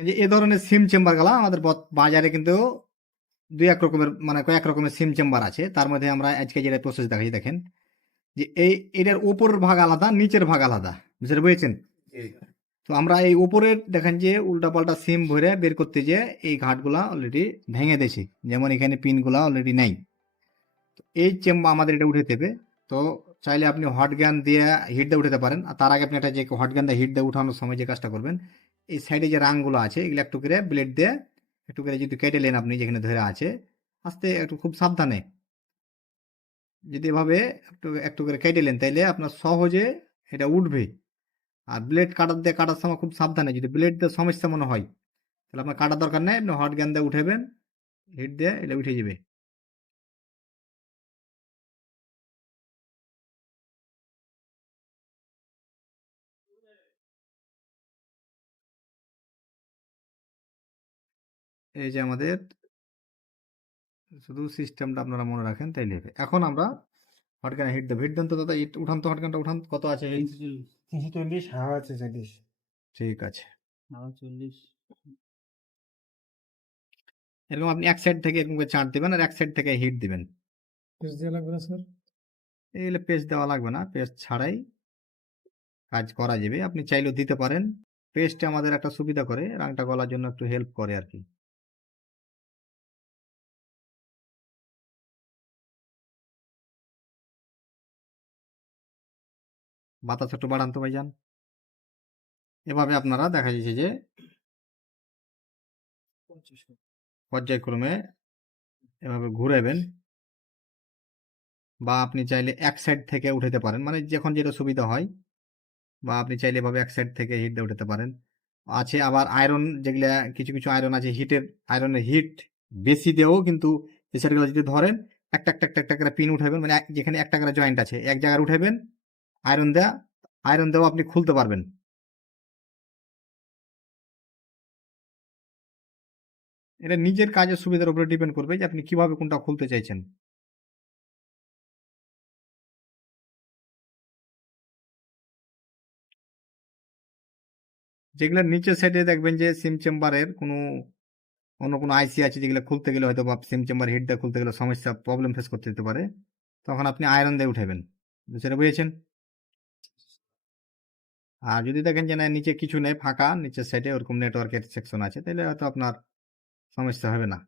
এই যে এ ধরনের সিম চেম্বার গুলা আমাদের বাজারে কিন্তু দুই এক রকমের মানে কয়েক রকমের সিম চেম্বার আছে। তার মধ্যে আমরা আজকে যেটা প্রসেস দেখাচ্ছি দেখেন, যে এটার উপরের ভাগ আলাদা, নিচের ভাগ আলাদা, বুঝতে পেরেছেন? তো আমরা এই উপরের দেখেন যে উল্টাপাল্টা সিম ভরে বের করতে যে এই ঘাটগুলা অলরেডি ভেঙে দিয়েছি, যেমন এখানে পিনগুলা অলরেডি নাই। এই চেম্বার আমাদের এটা উঠে দেবে। তো চাইলে আপনি হট গান দিয়ে হিট দিয়ে উঠাতে পারেন। আর তার আগে আপনি একটা যে হট গান দিয়ে হিট দিয়ে উঠানোর সময় যে কাজটা করবেন, এই সাইডে যে রাংগুলো আছে এগুলো একটু করে ব্লেড দিয়ে একটু করে যদি কেটে নেন, আপনি যেখানে ধরে আছে আস্তে একটু খুব সাবধানে যদি এভাবে একটু একটু করে কেটে নেন, তাইলে আপনার সহজে এটা উঠবে। আর ব্লেড কাটার দিয়ে কাটার সময় খুব সাবধানে, যদি ব্লেড দিয়ে সমস্যা মনে হয় তাহলে আপনার কাটার দরকার নেই, আপনি হট গান দিয়ে উঠাবেন, হিট দিয়ে এটা উঠে যাবে। এই যে আমাদের শুধু সিস্টেমটা আপনারা মনে রাখেন তাইলে হবে। এখন আমরা হটগানে হিট দেবো, হিট দেন তো দাদা, ইট উঠান তো, হটগানটা উঠান, কত আছে এই? 340 হাওয়া আছে 40। ঠিক আছে, হাওয়া 40। এরকম আপনি এক সাইড থেকে এরকম করে চাঁট দিবেন আর এক সাইড থেকে হিট দিবেন। পেজ দেওয়া লাগবে না স্যার? এগুলো পেস্ট দেওয়া লাগবে না, পেস্ট ছাড়াই কাজ করা যাবে, আপনি চাইলেও দিতে পারেন। পেস্টে আমাদের একটা সুবিধা করে, রাংটা গলার জন্য একটু হেল্প করে আর কি। বাতাস একটু বাড়ান তো ভাইজান। এভাবে আপনারা দেখা যাচ্ছে যে 50। পর্যায়ক্রমে এভাবে ঘুরাবেন, বা আপনি চাইলে এক সাইড থেকে উঠাতে পারেন, মানে যখন যেটা সুবিধা হয়। বা আপনি চাইলে এভাবে এক সাইড থেকে হিট দিয়ে উঠাতে পারেন। আছে আবার আয়রন, যেগুলা কিছু কিছু আয়রন আছে হিটের, আয়রনের হিট বেশি দিয়েও কিন্তু এই সাইডগুলো যদি ধরেন একটা একটা একটা একটা করে পিন উঠাবেন, মানে যেখানে একটা করে জয়েন্ট আছে এক জায়গায় উঠাবেন, আয়রন দেওয়া, আয়রন দেওয়া আপনি খুলতে পারবেন। এটা নিজের কাজের সুবিধার উপরে ডিপেন্ড করবে যে আপনি কিভাবে কোনটা খুলতে চাইছেন। যেগুলো নিচের সাইডে দেখবেন যে সিম চেম্বারের কোনো অন্য কোনো আইসি আছে যেগুলো খুলতে গেলে হয়তো বা সিম চেম্বার হিট দিয়ে খুলতে গেলে সমস্যা প্রবলেম ফেস করতে হতে পারে, তখন আপনি আয়রন দিয়ে উঠাবেন। সেটা বুঝেছেন? আর যদি দেখেন যে না নিচে কিছু নেই, ফাঁকা, নিচের সাইডে ওরকম নেটওয়ার্কের সেকশন আছে, তাহলে হয়তো আপনার সমস্যা হবে না।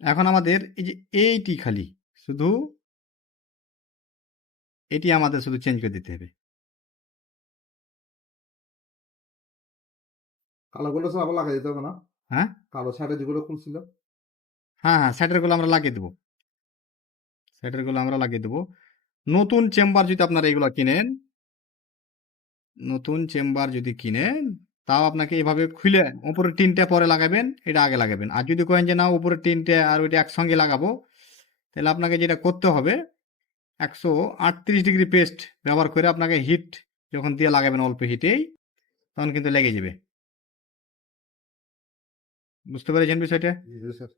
এখন আমাদের এই যে এইটি খালি শুধু এটি আমাদের শুধু চেঞ্জ করে দিতে হবে। কালোগুলো সব আবার লাগাই দিতে হবে না? হ্যাঁ কালো সাইডে যেগুলো খুলছিল। হ্যাঁ হ্যাঁ, স্যাটার গুলো আমরা লাগিয়ে দেবো, স্যাটার গুলো আমরা লাগিয়ে দেবো। নতুন চেম্বার যদি আপনারা এগুলো কিনেন, নতুন চেম্বার যদি কিনেন, তাও আপনাকে এভাবে খুলে উপরের টিনটা পরে লাগাবেন, এটা আগে লাগাবেন। আর যদি কহেন যে না উপরের টিনটা আর ওইটা একসঙ্গে লাগাবো, তাহলে আপনাকে যেটা করতে হবে 138 ডিগ্রি পেস্ট ব্যবহার করে আপনাকে হিট যখন দিয়ে লাগাবেন অল্প হিটেই, তখন কিন্তু লেগে যাবে। বুঝতে পেরেছেন বিষয়টা? স্যার।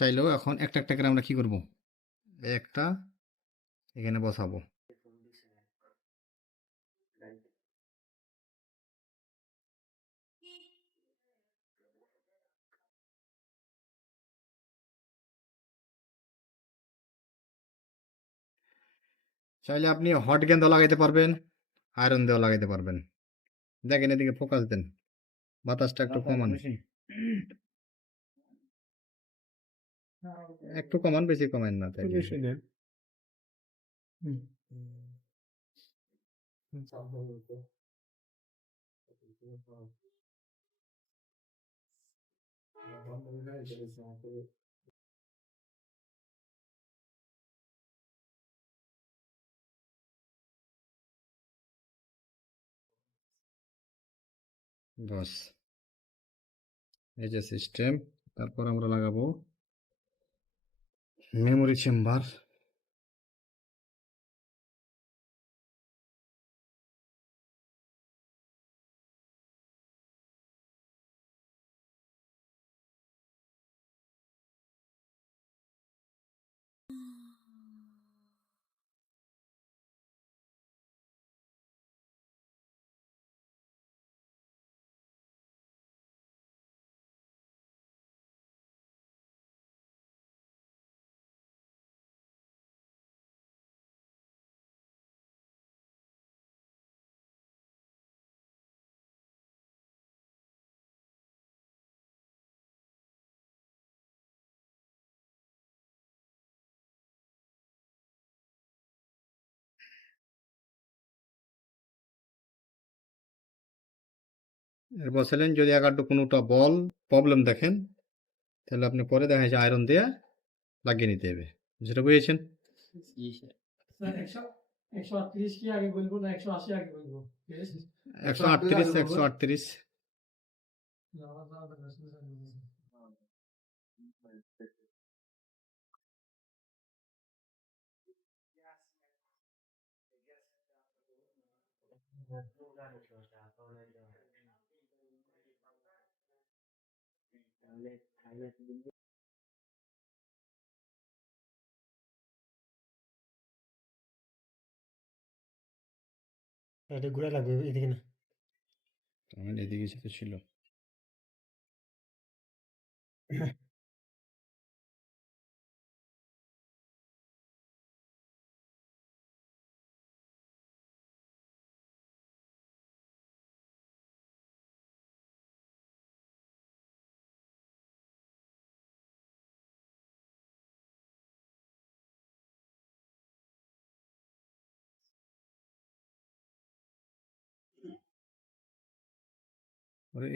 চাইলেও এখন একটা একটা করে আমরা কি করব, একটা এখানে বসাবো। চাইলে আপনি হট গেন্দও লাগাইতে পারবেন, আয়রন দিয়েও লাগাইতে পারবেন। দেখেন এদিকে ফোকাস দেন, বাতাসটা একটু কমান, একটু কমান, বেশি কমেন না তাই। বেশি দেন। বাস, এই যে সিস্টেম। তারপর আমরা লাগাবো মেমোরি চেম্বার। এরপর ছিলেন যদি একাড্ডু কোনোটা বল প্রবলেম দেখেন, তাহলে আপনি পরে দেখা যাচ্ছে আয়রন দিয়ে লাগিয়ে নিতে হবে। যেটা বুঝেছেন? স্যার 138 কি আগে বলবো না 180 আগে বলবো? 138, 138। এটা ঘুরে লাগবে এদিকে না। তাহলে এদিকে যেতে ছিল।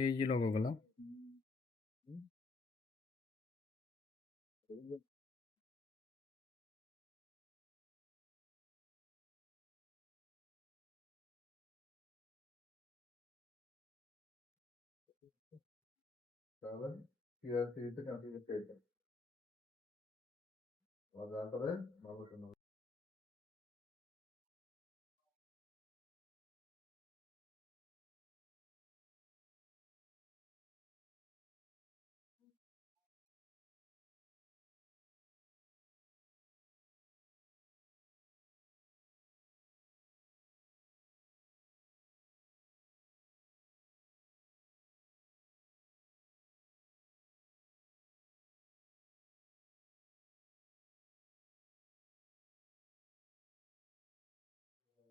এই যে লোগোগুলা, তাহলে টিআরসিতে ক্যান্সেল করতে চাইছেন যার করে ভালো শোনা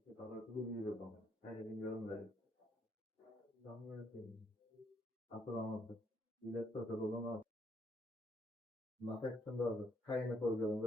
তাহলে শুধু নিয়ে যেতাম একদিন গেলাম যাই আসলে আমার ইলেকট্রিক হলো না মাথা এক্সটেন্ড হবে খাই না করে গেলাম